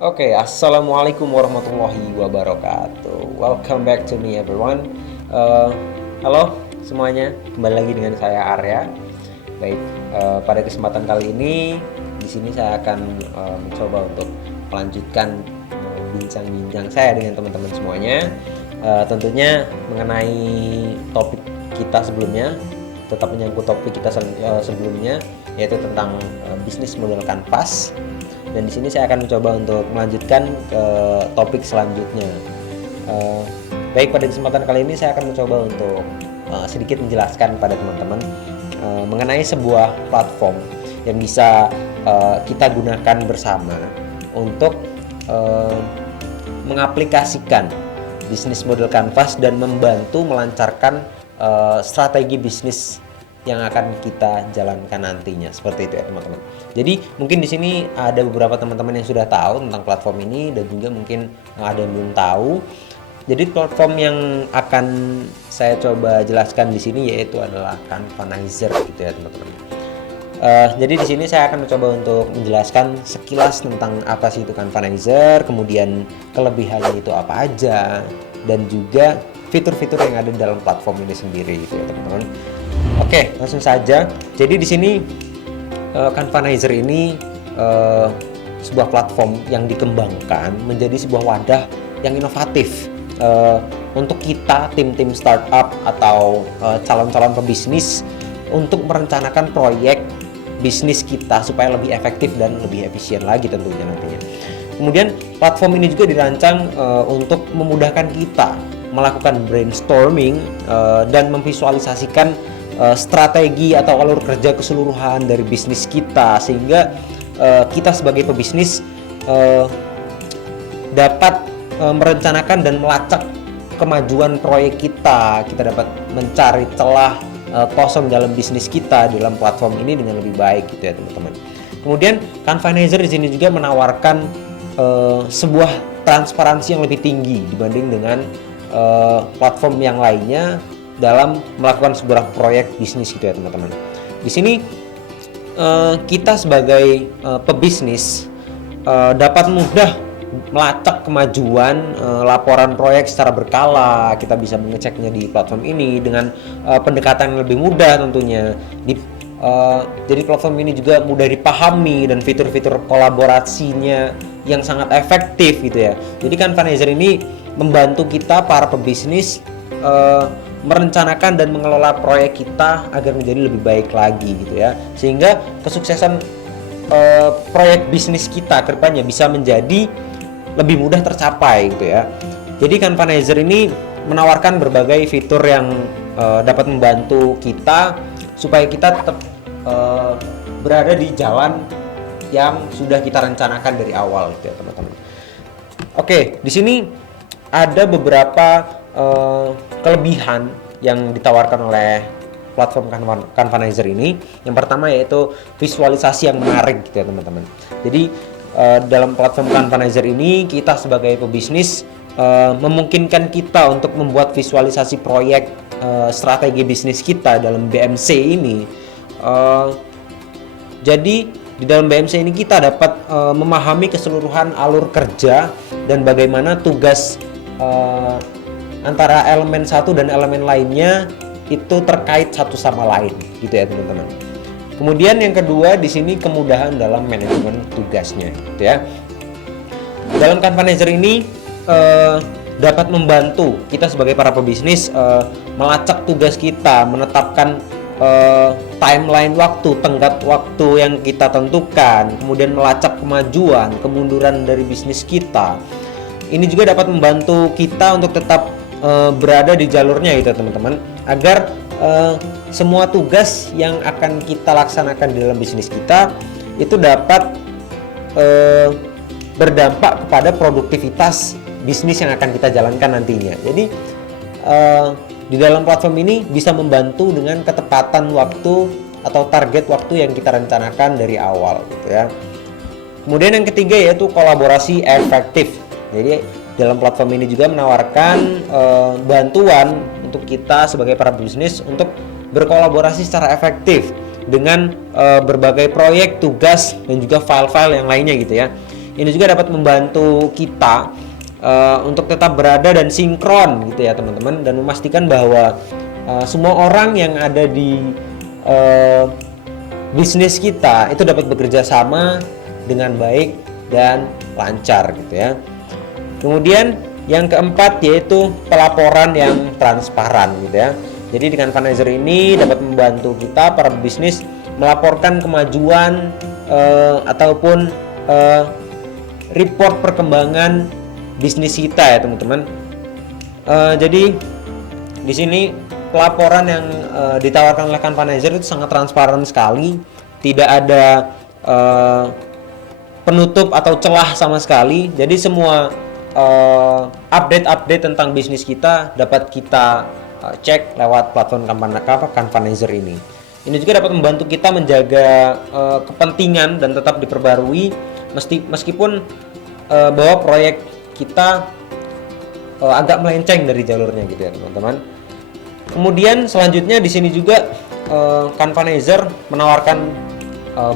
Assalamualaikum warahmatullahi wabarakatuh. Welcome back to me everyone. Uh, Halo semuanya, kembali lagi dengan saya Arya. Baik, pada kesempatan kali ini di sini saya akan mencoba untuk melanjutkan bincang-bincang saya dengan teman-teman semuanya. Tentunya mengenai topik kita sebelumnya, tetap menyangkut topik kita sebelumnya, yaitu tentang bisnis model kanvas. Dan di sini saya akan mencoba untuk melanjutkan ke topik selanjutnya. Baik, pada kesempatan kali ini saya akan mencoba untuk sedikit menjelaskan pada teman-teman mengenai sebuah platform yang bisa kita gunakan bersama untuk mengaplikasikan bisnis model kanvas dan membantu melancarkan strategi bisnis yang akan kita jalankan nantinya, seperti itu ya teman-teman. Jadi mungkin di sini ada beberapa teman-teman yang sudah tahu tentang platform ini dan juga mungkin ada yang belum tahu. Jadi platform yang akan saya coba jelaskan di sini yaitu adalah Canvanizer gitu ya teman-teman. Jadi di sini saya akan mencoba untuk menjelaskan sekilas tentang apa sih itu Canvanizer, kemudian kelebihannya itu apa aja, dan juga fitur-fitur yang ada di dalam platform ini sendiri gitu ya teman-teman. Oke, langsung saja. Jadi di sini Canvanizer ini sebuah platform yang dikembangkan menjadi sebuah wadah yang inovatif untuk kita tim-tim startup atau calon-calon pebisnis untuk merencanakan proyek bisnis kita supaya lebih efektif dan lebih efisien lagi tentunya nantinya. Kemudian platform ini juga dirancang untuk memudahkan kita melakukan brainstorming dan memvisualisasikan strategi atau alur kerja keseluruhan dari bisnis kita, sehingga kita sebagai pebisnis dapat merencanakan dan melacak kemajuan proyek kita. Kita dapat mencari celah kosong dalam bisnis kita dalam platform ini dengan lebih baik gitu ya teman-teman. Kemudian Canvanizer di sini juga menawarkan sebuah transparansi yang lebih tinggi dibanding dengan platform yang lainnya dalam melakukan sebuah proyek bisnis gitu ya teman-teman. Di sini kita sebagai pebisnis dapat mudah melacak kemajuan laporan proyek secara berkala. Kita bisa mengeceknya di platform ini dengan pendekatan yang lebih mudah tentunya. Jadi platform ini juga mudah dipahami dan fitur-fitur kolaborasinya yang sangat efektif gitu ya. Jadi Canvanizer ini membantu kita para pebisnis merencanakan dan mengelola proyek kita agar menjadi lebih baik lagi gitu ya, sehingga kesuksesan proyek bisnis kita ke depannya bisa menjadi lebih mudah tercapai gitu ya. Jadi Canvanizer ini menawarkan berbagai fitur yang dapat membantu kita supaya kita tetap berada di jalan yang sudah kita rencanakan dari awal gitu ya teman-teman. Oke, di sini ada beberapa kelebihan yang ditawarkan oleh platform Canvanizer ini. Yang pertama yaitu visualisasi yang menarik gitu ya teman-teman. Jadi dalam platform Canvanizer ini kita sebagai pebisnis memungkinkan kita untuk membuat visualisasi proyek strategi bisnis kita dalam BMC ini. Jadi di dalam BMC ini kita dapat memahami keseluruhan alur kerja dan bagaimana tugas antara elemen satu dan elemen lainnya itu terkait satu sama lain gitu ya teman-teman. Kemudian yang kedua di sini kemudahan dalam manajemen tugasnya gitu ya. Dalam Canvanizer ini dapat membantu kita sebagai para pebisnis melacak tugas kita, menetapkan timeline waktu, tenggat waktu yang kita tentukan, kemudian melacak kemajuan, kemunduran dari bisnis kita. Ini juga dapat membantu kita untuk tetap berada di jalurnya gitu teman-teman, agar semua tugas yang akan kita laksanakan di dalam bisnis kita itu dapat berdampak kepada produktivitas bisnis yang akan kita jalankan nantinya. Jadi di dalam platform ini bisa membantu dengan ketepatan waktu atau target waktu yang kita rencanakan dari awal gitu ya. Kemudian yang ketiga yaitu kolaborasi efektif. Jadi dalam platform ini juga menawarkan bantuan untuk kita sebagai para bisnis untuk berkolaborasi secara efektif dengan berbagai proyek, tugas, dan juga file-file yang lainnya gitu ya. ini juga dapat membantu kita untuk tetap berada dan sinkron gitu ya teman-teman, dan memastikan bahwa semua orang yang ada di bisnis kita itu dapat bekerja sama dengan baik dan lancar gitu ya. Kemudian yang keempat yaitu pelaporan yang transparan gitu ya. Jadi dengan Fundraiser ini dapat membantu kita para bisnis melaporkan kemajuan ataupun report perkembangan bisnis kita ya teman-teman. Jadi di sini pelaporan yang ditawarkan oleh Fundraiser itu sangat transparan sekali, tidak ada penutup atau celah sama sekali. Jadi semua update tentang bisnis kita dapat kita cek lewat platform Fundraiser ini. Ini juga dapat membantu kita menjaga kepentingan dan tetap diperbarui meskipun bahwa proyek kita agak melenceng dari jalurnya gitu ya teman-teman. Kemudian selanjutnya di sini juga Fundraiser menawarkan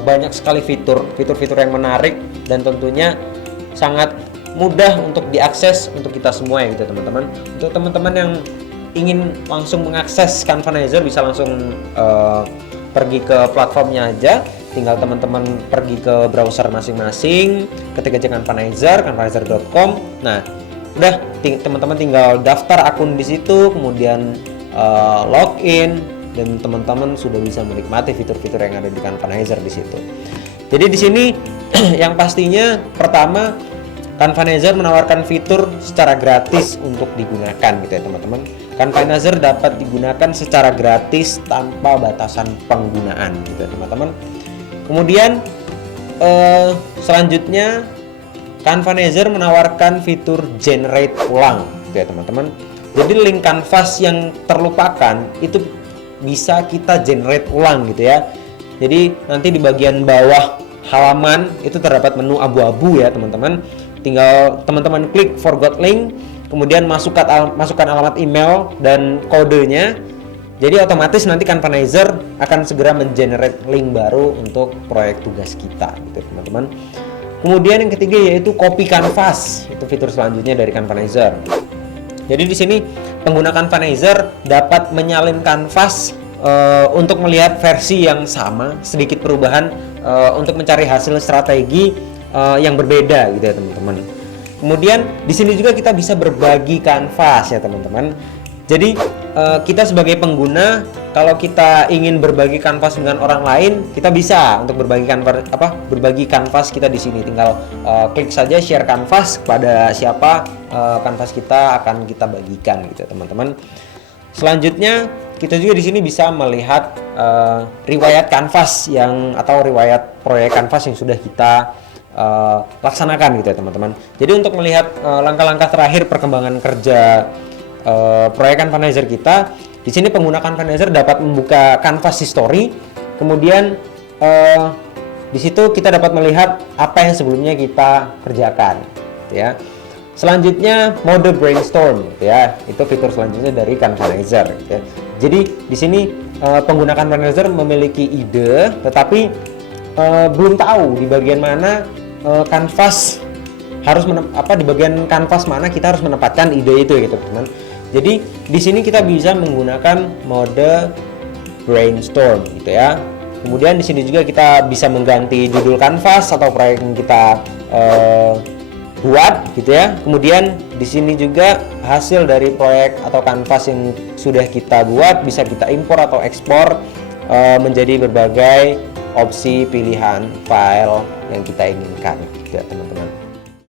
banyak sekali fitur-fitur yang menarik dan tentunya sangat mudah untuk diakses untuk kita semua ya gitu teman-teman. Untuk teman-teman yang ingin langsung mengakses Fundraiser bisa langsung pergi ke platformnya aja. Tinggal teman-teman pergi ke browser masing-masing, ketik aja fundraiser.com. Nah, udah teman-teman tinggal daftar akun di situ, kemudian login, dan teman-teman sudah bisa menikmati fitur-fitur yang ada di Fundraiser di situ. Jadi di sini yang pastinya pertama Fundraiser menawarkan fitur secara gratis untuk digunakan gitu ya teman-teman. Fundraiser dapat digunakan secara gratis tanpa batasan penggunaan gitu ya teman-teman. Kemudian selanjutnya Fundraiser menawarkan fitur generate ulang gitu ya teman-teman. Jadi link kanvas yang terlupakan itu bisa kita generate ulang gitu ya. Jadi nanti di bagian bawah halaman itu terdapat menu abu-abu ya teman-teman. Tinggal teman-teman klik forgot link, kemudian masukkan alamat email dan kodenya. Jadi otomatis nanti Fundraiser akan segera mengenerate link baru untuk proyek tugas kita gitu teman-teman. Kemudian yang ketiga yaitu copy canvas. Itu fitur selanjutnya dari Fundraiser. Jadi di sini pengguna Fundraiser dapat menyalin kanvas untuk melihat versi yang sama, sedikit perubahan untuk mencari hasil strategi yang berbeda gitu ya teman-teman. Kemudian di sini juga kita bisa berbagi kanvas ya teman-teman. Jadi kita sebagai pengguna kalau kita ingin berbagi kanvas dengan orang lain, kita bisa untuk berbagi kanvas kita di sini. Tinggal klik saja share kanvas kepada siapa kanvas kita akan kita bagikan gitu teman-teman. Selanjutnya kita juga di sini bisa melihat riwayat kanvas atau riwayat proyek kanvas yang sudah kita laksanakan gitu ya teman-teman. Jadi untuk melihat langkah-langkah terakhir perkembangan kerja proyek Fundraiser kita, di sini pengguna Fundraiser dapat membuka kanvas history, kemudian di situ kita dapat melihat apa yang sebelumnya kita kerjakan, ya. Selanjutnya mode brainstorm, ya, itu fitur selanjutnya dari Fundraiser. Ya. Jadi di sini pengguna Fundraiser memiliki ide, tetapi belum tahu di bagian mana kanvas di bagian kanvas mana kita harus menempatkan ide itu, gitu, teman. Jadi di sini kita bisa menggunakan mode brainstorm, gitu ya. Kemudian di sini juga kita bisa mengganti judul kanvas atau proyek yang kita buat, gitu ya. Kemudian di sini juga hasil dari proyek atau kanvas yang sudah kita buat bisa kita impor atau ekspor menjadi berbagai opsi pilihan file yang kita inginkan, gitu ya teman-teman.